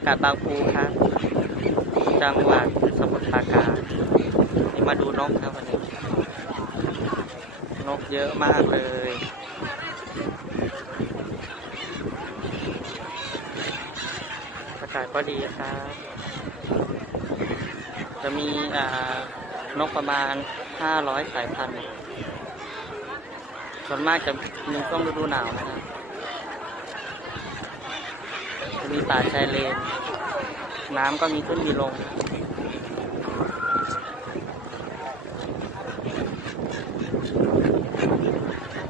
ากาศบางปูครับจังหวัดสมุทรปราการนี่มาดูนกครับวันนี้นกเยอะมากเลยอากาศก็ดีครับจะมีนกประมาณ500 สายพันธุ์ส่วนมากจะมีช่วงฤดูหนาวนะครับจะมีป่าชายเลนน้ำก็มีขึ้นมีลง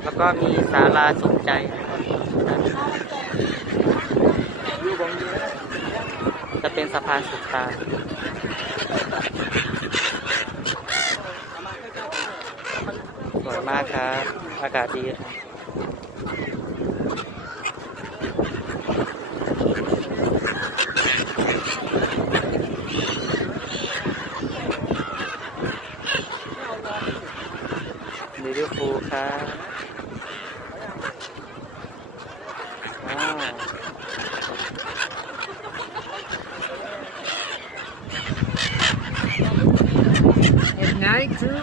แล้วก็มีศาลาสุขใจจะเป็นสะพานสุขตาสวยมากครับอากาศดีครับดีด้วยฟูครับAt night too?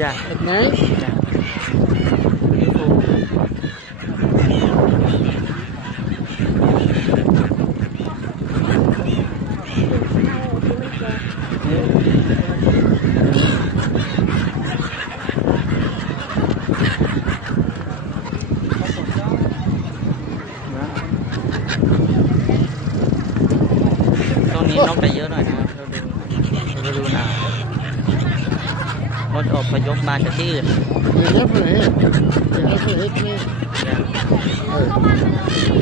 Yeah. At night? Yeah. Beautiful. Tôngนี้นกจะเยอะหน่อยนะครับเราดูหนาวรถอพยพมาจากที่อื่น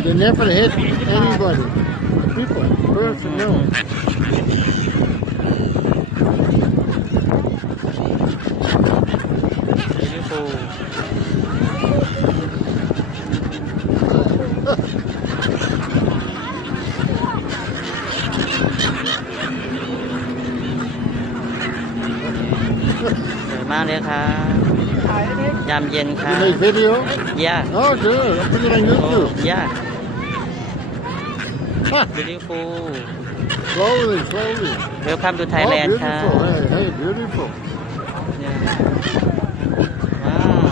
They never hit anybody. People, person, no. Beautiful. สวยมากเลยครับยามเย็นครับ You make video? Yeah. Oh, good. I'm putting it on YouTube. Yeah. Beautiful. Slowly, slowly. Welcome to Thailand ครับ beautiful. Hey, hey, beautiful. Yeah. Wow.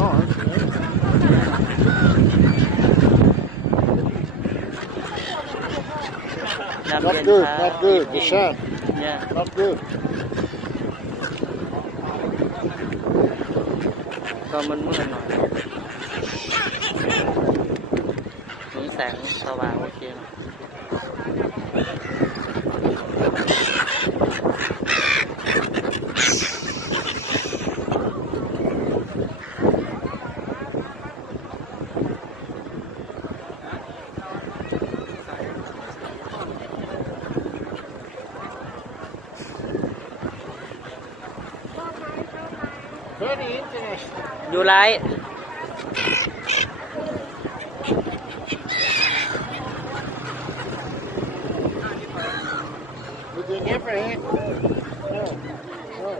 Oh, that's nice. Not good, not good. The sun. Yeah. Not good. ก็มืดๆหน่อยนี่แสงสว่างโอเคหน่อยVery interesting. ยูไลท์ But they never hit. No, no.